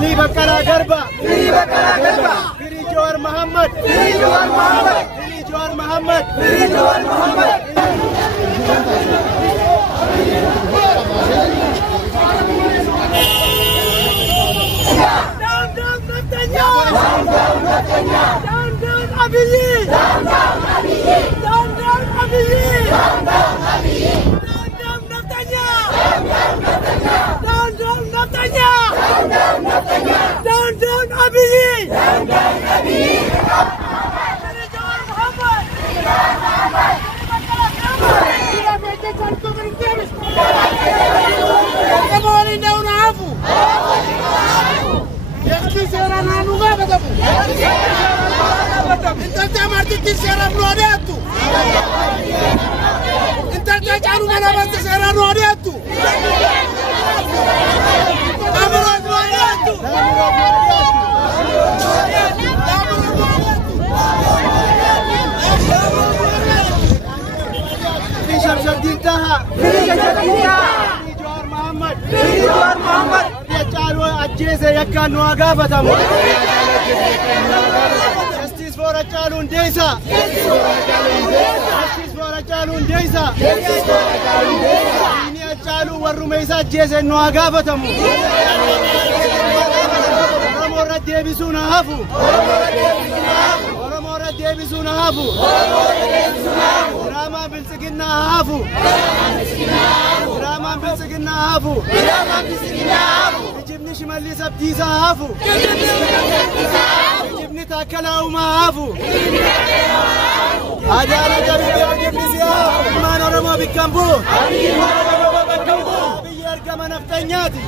Free Bakala Garba. Free Bakala Garba. Free Jawar Muhammad. Free Jawar Muhammad. Free Jawar Muhammad. Free Jawar Muhammad. Down, down, Netanyahu. Down, down, Netanyahu. Down, down, Abiy. Down, down, Abiy. Down, down, Abiy. Down, down, Abiy. Down, down, Netanyahu. Down, down, Netanyahu. Down, down, Netanyahu. Down, down, Netanyahu. Down, down, Abiy. Down, down, Abiy. Free Jawar Muhammad. Free Jawar Muhammad. Justice for Hachalu Hundessa. Justice for Hachalu Hundessa. Justice for Hachalu Hundessa. Ini Hachalu warrumeessa ajjeese nu haa gaafatamu. Oromoo irratti deebisuun haa hafu. Oromoo irratti deebisuun haa hafu. Diraamaa biltsiginnaa haa hafu. Diraamaa biltsiginnaa haa hafu. Kijibni Shimallis Abdiisaa haa hafu. Kijibni Taakkalaa Uumaa haa hafu. Adaala Jabbii kijibni siyaa ilmaan Oromoo bikkan bu'u. Abiyyi ergama naftanyaati.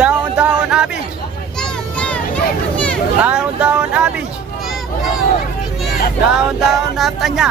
Daun-daun Abi. Daun-daun Abi. Daun-daun Naftanya.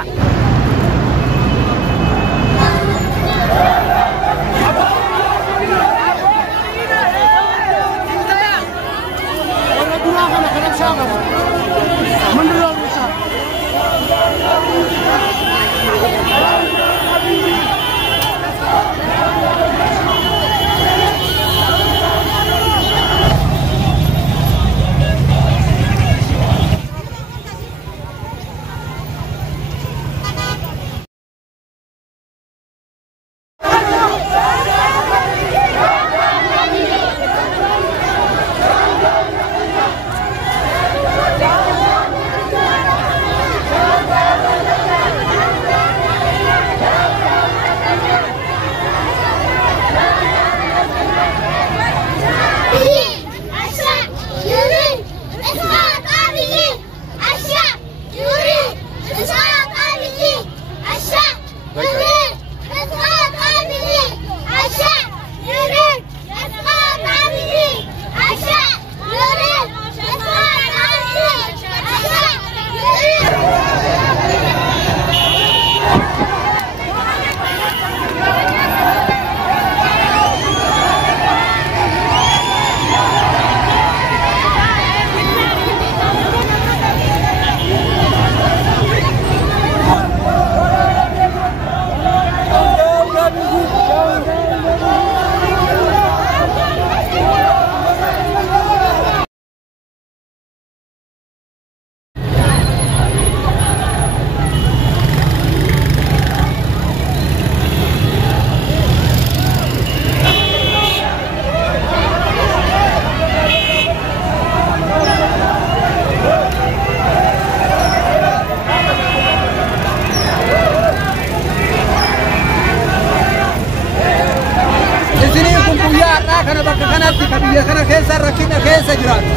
keessa jiraatu.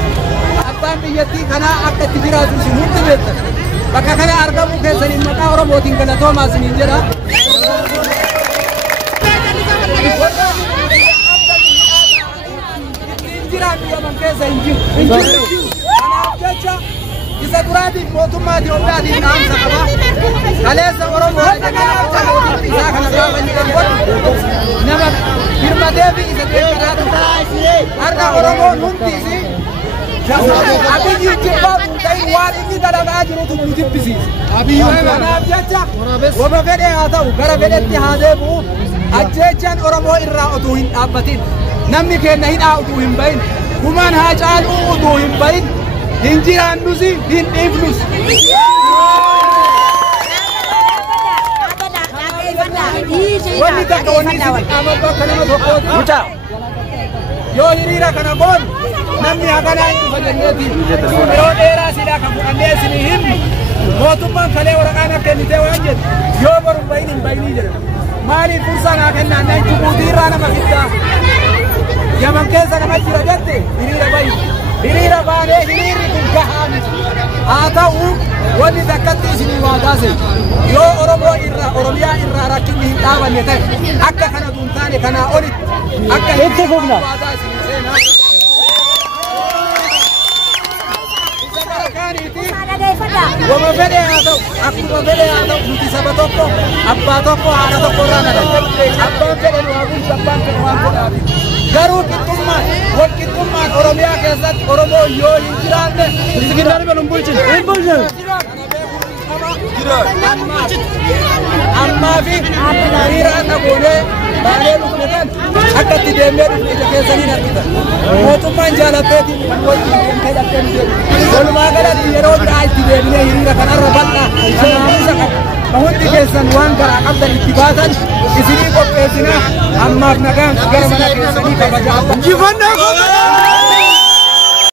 Abbaan biyyattii kanaa akka itti jiraatu isin hundi beektan. Bakka kana argamu keessaniin maqaa Oromootiin galatoomaa isiniin jedha. Jiraatu yaman keessa hin jiru. Kanaaf jecha isa duraatiif mootummaa Itoophiyaatiin dhaamsa qaba. Kaleessa Oromoo isaa kana gaafa inni godhu nama hirmatee fi isa deeggaraa har'a Oromoon hundisi Abiyyi jibbaa ta'in waan inni dalagaa jirutu nu jibbisiisa. Kanaaf jecha wama fedhe haa ta'u gara fedhetti haa deebi'u. Ajjeechaan Oromoo irraa utuu hin dhaabbatin namni keenya hidhaa utuu hin bahin gumaan haa caaluu utuu hin bahin hin jiraannus hin dhiifnus. Wanni takka wanni isin qaamatu akka nama tokkooti. Yoo hiriira kana goon namni haganaa hin dhufa jenneeti. Yeroo dheeraa silaa kan fudhannee isinii himnu mootummaan kalee waraqaan akka inni ta'e waan jedhu yoo boru hin bahinii jedhama. Maaliif fursaa naa kennaan naan Jibuutii irraa nama fiddaa Yaman keessa nama jira jette hiriira bahi. Hiriira baanee hiriirri kun gahaa miti. Haa ta'u wanni takkatti isinii waadaa se'u yoo Oromoo irraa Oromiyaa irraa rakkinni hin dhaabanne ta'e akka kana duun taane kanaa olitti akka itti fufna waadaa isinii seenaa. Isa bara kaaniiti wama fedhe haa ta'u akkuma fedhe haa ta'u nuti saba tokko abbaa tokko haadha tokko irraa dhalanne abbaan fedhe nu haa bulchu abbaan fedhe waan godhaafi. Garuu qixxummaan wal qixxummaan Oromiyaa keessatti Oromoo yoo hin jiraanne isinarri balun bulchin hin bulchin. Ammaa fi hiriira akka goonee baanee dhufne kan akka itti deemnee dhufne ija keessanii argitan. Mootummaan jaalatteetiin kan wajjin deemtee dhaqqee nu deemu. Walumaa galatti yeroo biraa itti deemnee hiriira kanarra bal'aa kanaamusa qabu. Hundi keessan waan garaa qabdan itti baatan isinii qopheessinaa ammaaf nagaan gara mana keessanii kabajaa.